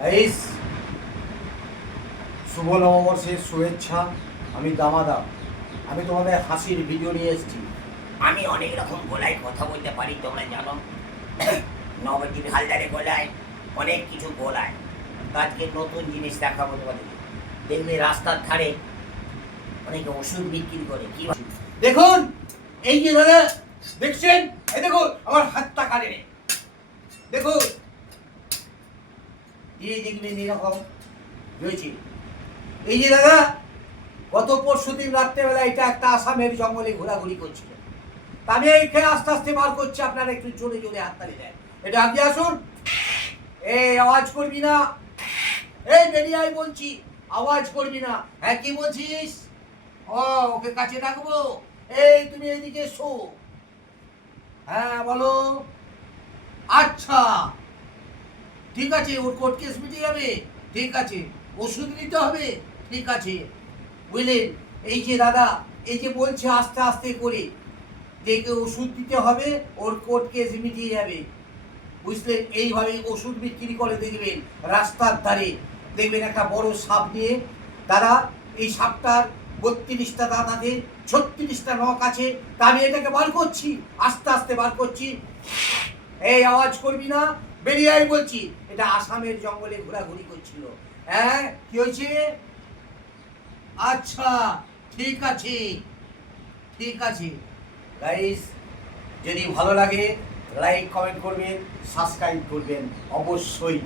Guys, শুভ নববর্ষের শুভেচ্ছা। আমি দামাদা। আমি তোমাদের হাসির ভিডিও নিয়ে এসেছি। আমি অনেক রকম গলায় কথা বলতে পারি, তোমরা জানো। নবদ্বীপ হালদারে গলায় অনেক কিছু গলায়। আজকে নতুন জিনিস দেখাবো তোমাদের। দেখবে রাস্তার ধারে অনেকে ওষুধ বিক্রি করে। কি দেখুন, এই যে দাদা দেখছেন, এই দেখুন আমার হাতটা কাটে নেই। দেখুন, এই দেখবেন এরকম রয়েছে। এই যে দাদা গত পরশুদিন রাত্রেবেলা এটা একটা আসামের জঙ্গলে ঘোরাঘুরি করছিল। তা আমি এইখানে আস্তে আস্তে বার করছি, আপনারা একটু জোরে জোরে হাততালি দেন। এটা আগে আসুন, এই আওয়াজ করবি না। এই বেরিয়ে আয় বলছি, আওয়াজ করবি না। হ্যাঁ, কি বলছিস? ও, ওকে কাছে রাখবো। এই তুমি এদিকে এসো। হ্যাঁ বলো। আচ্ছা ঠিক আছে, ওর কোর্ট কেস মিটে যাবে। ঠিক আছে, ওষুধ নিতে হবে। ঠিক আছে, বুঝলেন? এই যে দাদা, এই যে বলছে আস্তে আস্তে করে দেখে ওষুধ দিতে হবে, ওর কোর্ট কেস মিটিয়ে যাবে। বুঝলেন? এইভাবে ওষুধ বিক্রি করে দেখবেন রাস্তার ধারে। দেখবেন একটা বড় সাপ নিয়ে। দাদা, এই সাপটার 32টা দাঁত আছে, 36টা নখ আছে। তা আমি এটাকে বার করছি, আস্তে আস্তে বার করছি। এই আওয়াজ করবি না, বেরিয়ে আয় বলছি। এটা আসামের জঙ্গলে ঘোরাঘুরি করছিল। হ্যাঁ, কি হয়েছে? আচ্ছা ঠিক আছে, ঠিক আছে। গাইস, যদি ভালো লাগে লাইক কমেন্ট করবেন, সাবস্ক্রাইব করবেন অবশ্যই।